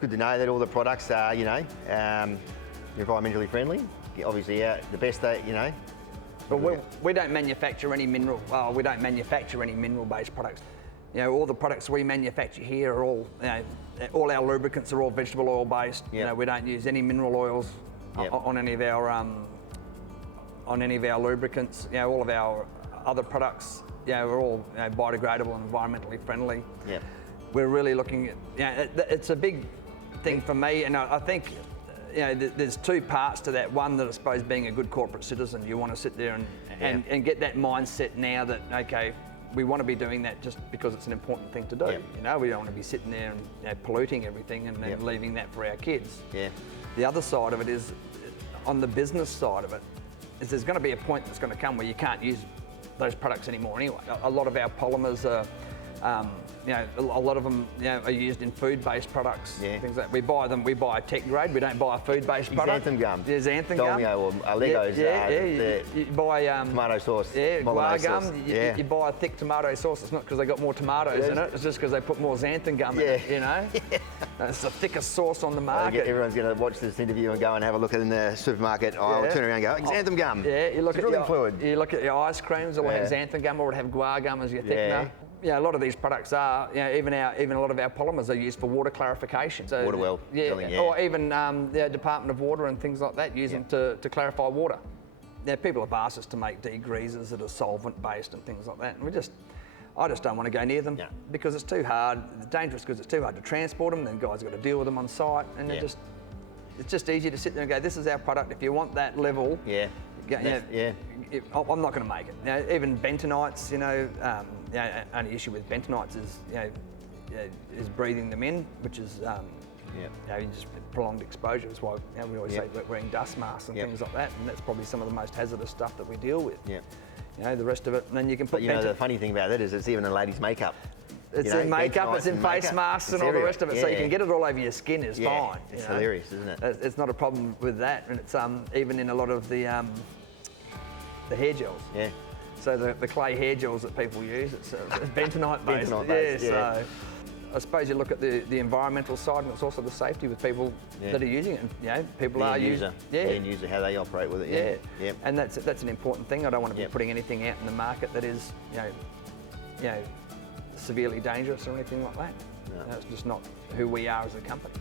Good to know that all the products are, environmentally friendly. Obviously, the best that, But we don't manufacture any we don't manufacture any mineral-based products. All the products we manufacture here are all, all our lubricants are all vegetable oil-based. Yep. We don't use any mineral oils on any of our lubricants. All of our other products, are all biodegradable and environmentally friendly. Yep. We're really looking at, it's a big thing for me, and I think there's two parts to that. One, that I suppose being a good corporate citizen, you want to sit there and get that mindset now that, okay, we want to be doing that just because it's an important thing to do. Yep. We don't want to be sitting there and polluting everything and then leaving that for our kids. Yeah. The other side of it is, on the business side of it, is there's going to be a point that's going to come where you can't use those products anymore anyway. A lot of our polymers are, a lot of them are used in food-based products, things like that. We buy tech grade, we don't buy a food-based product. Xanthan gum. Yeah, xanthan gum. Dolmio or Legos. You buy tomato sauce. Yeah, guar gum. Sauce. You buy a thick tomato sauce. It's not because they got more tomatoes in it. It's just because they put more xanthan gum in it. It's the thickest sauce on the market. Everyone's going to watch this interview and go and have a look in the supermarket aisle, turn around and go, xanthan gum. Yeah, you look it's at really fluid. You look at your ice creams, it'll have xanthan gum or it'll have guar gum as your thickener. A lot of these products are, even a lot of our polymers are used for water clarification. So, water well drilling, or even the Department of Water and things like that use them to clarify water. People have asked us to make degreasers that are solvent-based and things like that, and I just don't want to go near them because it's too hard. It's dangerous because it's too hard to transport them. Then guys have got to deal with them on site, and it's just easy to sit there and go, "This is our product. If you want that level, I'm not going to make it." Even bentonites, only issue with bentonites is breathing them in, which is just prolonged exposure. That's why we always say wearing dust masks and things like that, and that's probably some of the most hazardous stuff that we deal with. The rest of it, and then you can put. But the funny thing about that is it's even in ladies' makeup. It's in makeup, it's in face masks and all the rest of it, so you can get it all over your skin is fine. It's hilarious, isn't it? It's not a problem with that, and it's even in a lot of the hair gels. Yeah. So the clay hair gels that people use, it's bentonite based. So I suppose you look at the environmental side, and it's also the safety with people that are using it. And, people are using. The end user, how they operate with it. And that's an important thing. I don't want to be putting anything out in the market that is, severely dangerous or anything like that. No. It's just not who we are as a company.